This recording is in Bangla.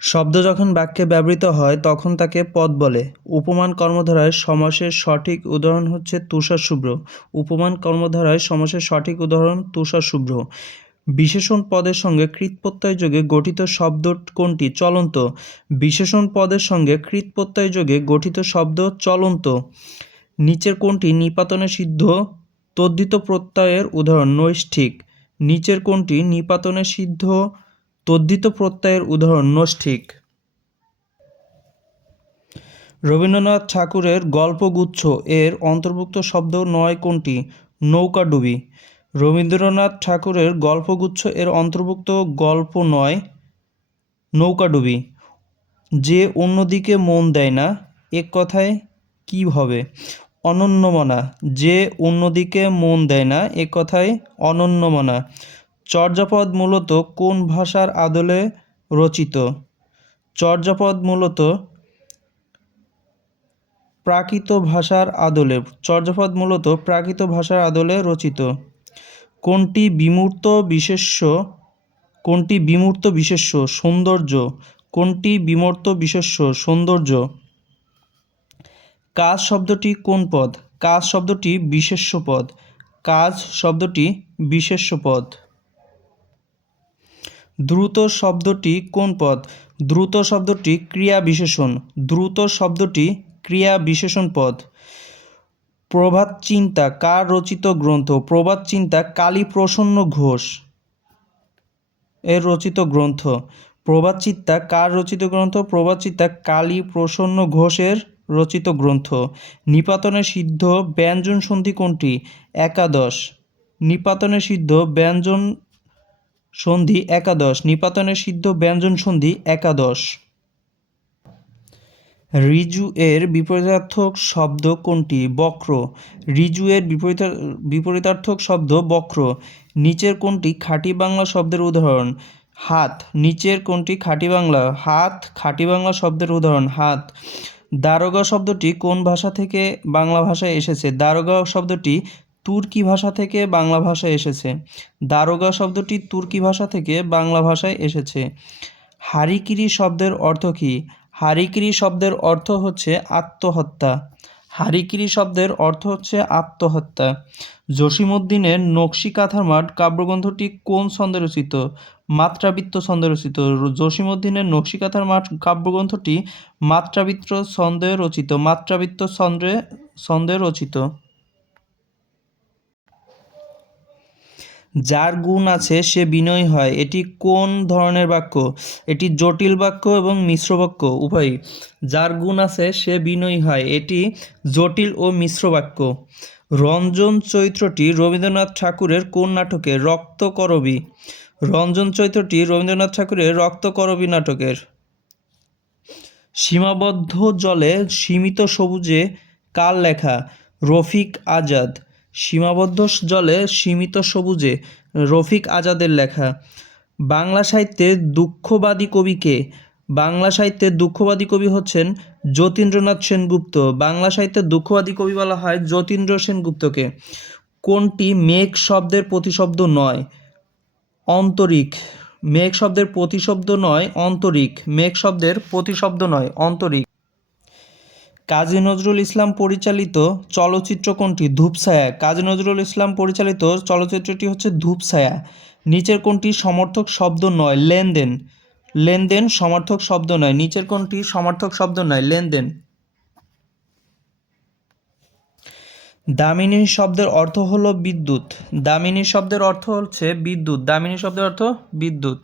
শব্দ যখন বাক্যে ব্যবহৃত হয় তখন তাকে পদ বলে। উপমান কর্মধারায় সমাসের সঠিক উদাহরণ হচ্ছে তুষার শুভ্র। উপমান কর্মধারায় সমাসের সঠিক উদাহরণ তুষার শুভ্র। বিশেষণ পদের সঙ্গে কৃৎ প্রত্যয় যোগে গঠিত শব্দ কোনটি? চলন্ত। বিশেষণ পদের সঙ্গে কৃৎ প্রত্যয় যোগে গঠিত শব্দ চলন্ত। নিচের কোনটি নিপাতনে সিদ্ধ তদ্ধিত প্রত্যয়ের উদাহরণ? নৈষ্ঠিক। নিচের কোনটি নিপাতনে সিদ্ধ তদ্ধিত প্রত্যয়ের উদাহরণ? নৈষ্ঠিক। রবীন্দ্রনাথ ঠাকুরের গল্পগুচ্ছ এর অন্তর্ভুক্ত শব্দ নয় কোনটি? নৌকাডুবি। রবীন্দ্রনাথ ঠাকুরের গল্পগুচ্ছ এর অন্তর্ভুক্ত গল্প নয় নৌকাডুবি। যে অন্যদিকে মন দেয় না এ কথায় কী হবে? অনন্যমনা। যে অন্যদিকে মন দেয় না এ কথায় অনন্যমনা। চর্যাপদ মূলত কোন ভাষার আদলে রচিত? চর্যাপদ মূলত প্রাকৃত ভাষার আদলে। চর্যাপদ মূলত প্রাকৃত ভাষার আদলে রচিত। কোনটি বিমূর্ত বিশেষ্য? কোনটি বিমূর্ত বিশেষ্য? সৌন্দর্য। কোনটি বিমূর্ত বিশেষ্য? সৌন্দর্য। কাজ শব্দটি কোন পদ? কাজ শব্দটি বিশেষ্য পদ। কাজ শব্দটি বিশেষ্য পদ। দ্রুত শব্দটি কোন পদ? দ্রুত শব্দটি ক্রিয়া বিশেষণ। দ্রুত শব্দটি ক্রিয়া বিশেষণ পদ। প্রভাতচিন্তা কার রচিত গ্রন্থ? প্রভাতচিন্তা কালীপ্রসন্ন ঘোষ এর রচিত গ্রন্থ। প্রভাতচিন্তা কার রচিত গ্রন্থ? প্রভাতচিন্তা কালীপ্রসন্ন ঘোষের রচিত গ্রন্থ। নিপাতনে সিদ্ধ ব্যঞ্জন সন্ধি কোনটি? একাদশ। নিপাতনে সিদ্ধ ব্যঞ্জন সন্ধি একাদশ। নিপাতনে সিদ্ধ ব্যঞ্জন সন্ধি একাদশ। ঋজু এর বিপরীতার্থক শব্দ কোনটি? বক্র। ঋজু এর বিপরীতার্থক শব্দ বক্র। নিচের কোনটি খাঁটি বাংলা শব্দের উদাহরণ? হাত। নিচের কোনটি খাঁটি বাংলা? হাত খাঁটি বাংলা শব্দের উদাহরণ। হাত। দারোগা শব্দটি কোন ভাষা থেকে বাংলা ভাষায় এসেছে? দারোগা শব্দটি তুর্কি ভাষা থেকে বাংলা ভাষায় এসেছে। দারোগা শব্দটি তুর্কি ভাষা থেকে বাংলা ভাষায় এসেছে। হারিকিরি শব্দের অর্থ কী? হারিকিরি শব্দের অর্থ হচ্ছে আত্মহত্যা। হারিকিরি শব্দের অর্থ হচ্ছে আত্মহত্যা। জসীমউদ্দীনের নকশি কাঁথার মাঠ কাব্যগ্রন্থটি কোন ছন্দে রচিত? মাত্রাবৃত্ত ছন্দে রচিত। জসীমউদ্দীনের নকশি কাঁথার মাঠ কাব্যগ্রন্থটি মাত্রাবৃত্ত ছন্দে রচিত। মাত্রাবৃত্ত ছন্দে রচিত। যার গুণ আছে সে বিনয়ী হয় এটি কোন ধরনের বাক্য? এটি জটিল বাক্য এবং মিশ্র বাক্য উভয়ই। যার গুণ আছে সে বিনয়ী হয় এটি জটিল ও মিশ্র বাক্য। রঞ্জন চরিত্রটি রবীন্দ্রনাথ ঠাকুরের কোন নাটকে? রক্তকরবী। রঞ্জন চরিত্রটি রবীন্দ্রনাথ ঠাকুরের রক্তকরবী নাটকের। সীমাবদ্ধ জলে সীমিত সবুজে কার লেখা? রফিক আজাদ। সীমাবদ্ধ জলে সীমিত সবুজে রফিক আজাদের লেখা। বাংলা সাহিত্যে দুঃখবাদী কবি কে? বাংলা সাহিত্যে দুঃখবাদী কবি হচ্ছেন যতীন্দ্রনাথ সেনগুপ্ত। বাংলা সাহিত্যে দুঃখবাদী কবি বলা হয় যতীন্দ্র সেনগুপ্তকে। কোনটি মেঘ শব্দের প্রতিশব্দ নয়? অন্তরিক। মেঘ শব্দের প্রতিশব্দ নয় অন্তরিক। মেঘ শব্দের প্রতিশব্দ নয় অন্তরিক। কাজী নজরুল ইসলাম পরিচালিত চলচ্চিত্র কোনটি? ধূপছায়া। কাজী নজরুল ইসলাম পরিচালিত চলচ্চিত্রটি হচ্ছে ধূপছায়া। নিচের কোনটি সমর্থক শব্দ নয়? লেনদেন। লেনদেন সমর্থক শব্দ নয়। নিচের কোনটি সমর্থক শব্দ নয়? লেনদেন। দামিনী শব্দের অর্থ হলো বিদ্যুৎ। দামিনী শব্দের অর্থ হচ্ছে বিদ্যুৎ। দামিনী শব্দের অর্থ বিদ্যুৎ।